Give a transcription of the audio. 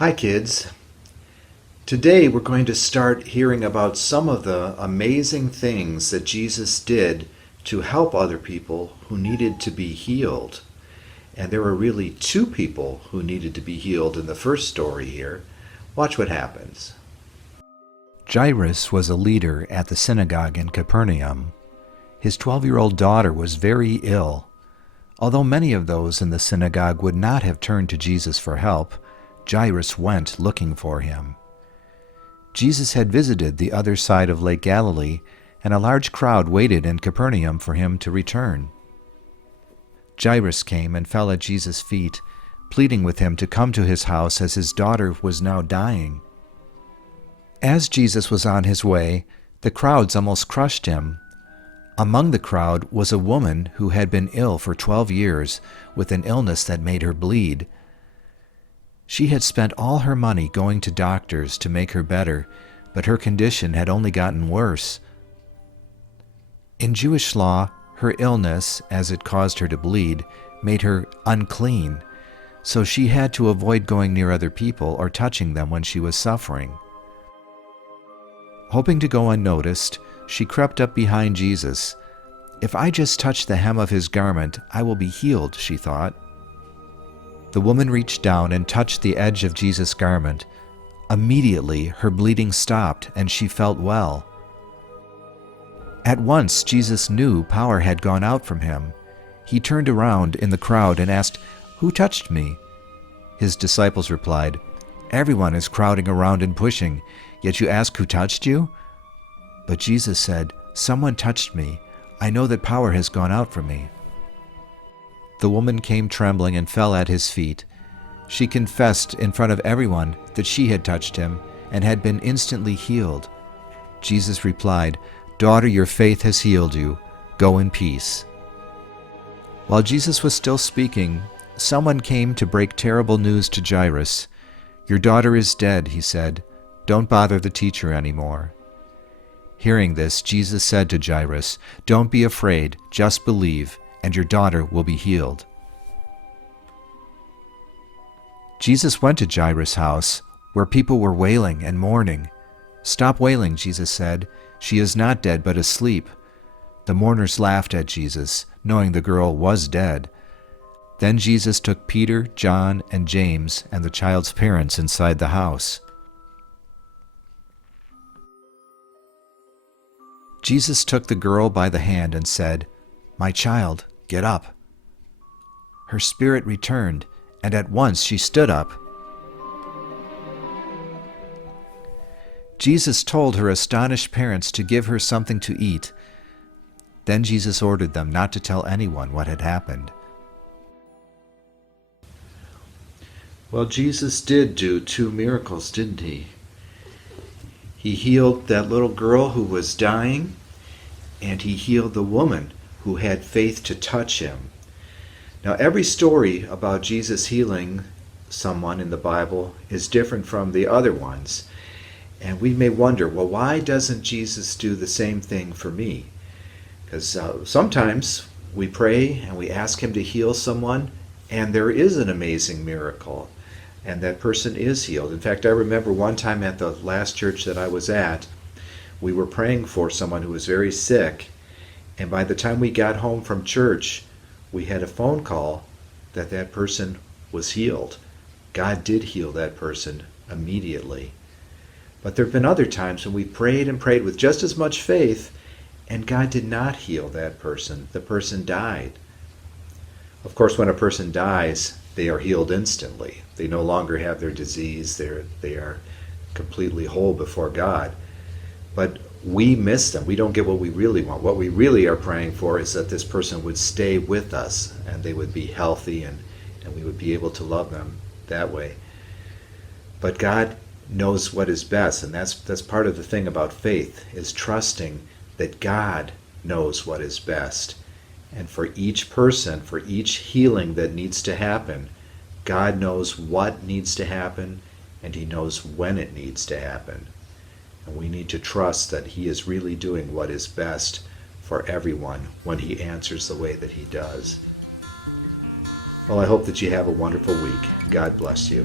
Hi kids. Today we're going to start hearing about some of the amazing things that Jesus did to help other people who needed to be healed. And there were really two people who needed to be healed in the first story here. Watch what happens. Jairus was a leader at the synagogue in Capernaum. His 12-year-old daughter was very ill. Although many of those in the synagogue would not have turned to Jesus for help, Jairus went looking for him. Jesus had visited the other side of Lake Galilee, and a large crowd waited in Capernaum for him to return. Jairus came and fell at Jesus' feet, pleading with him to come to his house as his daughter was now dying. As Jesus was on his way, the crowds almost crushed him. Among the crowd was a woman who had been ill for 12 years with an illness that made her bleed. She had spent all her money going to doctors to make her better, but her condition had only gotten worse. In Jewish law, her illness, as it caused her to bleed, made her unclean, so she had to avoid going near other people or touching them when she was suffering. Hoping to go unnoticed, she crept up behind Jesus. "If I just touch the hem of his garment, I will be healed," she thought. The woman reached down and touched the edge of Jesus' garment. Immediately, her bleeding stopped and she felt well. At once, Jesus knew power had gone out from him. He turned around in the crowd and asked, "Who touched me?" His disciples replied, "Everyone is crowding around and pushing, yet you ask who touched you?" But Jesus said, "Someone touched me. I know that power has gone out from me." The woman came trembling and fell at his feet. She confessed in front of everyone that she had touched him and had been instantly healed. Jesus replied, "Daughter, your faith has healed you. Go in peace." While Jesus was still speaking, someone came to break terrible news to Jairus. "Your daughter is dead," he said. "Don't bother the teacher anymore." Hearing this, Jesus said to Jairus, "Don't be afraid, just believe, and your daughter will be healed." Jesus went to Jairus' house, where people were wailing and mourning. "Stop wailing," Jesus said. "She is not dead, but asleep." The mourners laughed at Jesus, knowing the girl was dead. Then Jesus took Peter, John, and James and the child's parents inside the house. Jesus took the girl by the hand and said, "My child, get up." Her spirit returned, and at once she stood up. Jesus told her astonished parents to give her something to eat. Then Jesus ordered them not to tell anyone what had happened. Well, Jesus did do two miracles, didn't he? He healed that little girl who was dying, and he healed the woman who had faith to touch him. Now, every story about Jesus healing someone in the Bible is different from the other ones. And we may wonder, well, why doesn't Jesus do the same thing for me? Because sometimes we pray and we ask him to heal someone, and there is an amazing miracle, and that person is healed. In fact, I remember one time at the last church that I was at, we were praying for someone who was very sick, and by the time we got home from church, we had a phone call that that person was healed. God did heal that person immediately. But there have been other times when we prayed and prayed with just as much faith, and God did not heal that person. The person died. Of course, when a person dies, they are healed instantly. They no longer have their disease. They are completely whole before God. But we miss them. We don't get what we really want. What we really are praying for is that this person would stay with us and they would be healthy and we would be able to love them that way. But God knows what is best, and that's part of the thing about faith, is trusting that God knows what is best. And for each person, for each healing that needs to happen, God knows what needs to happen and he knows when it needs to happen. And we need to trust that he is really doing what is best for everyone when he answers the way that he does. Well, I hope that you have a wonderful week. God bless you.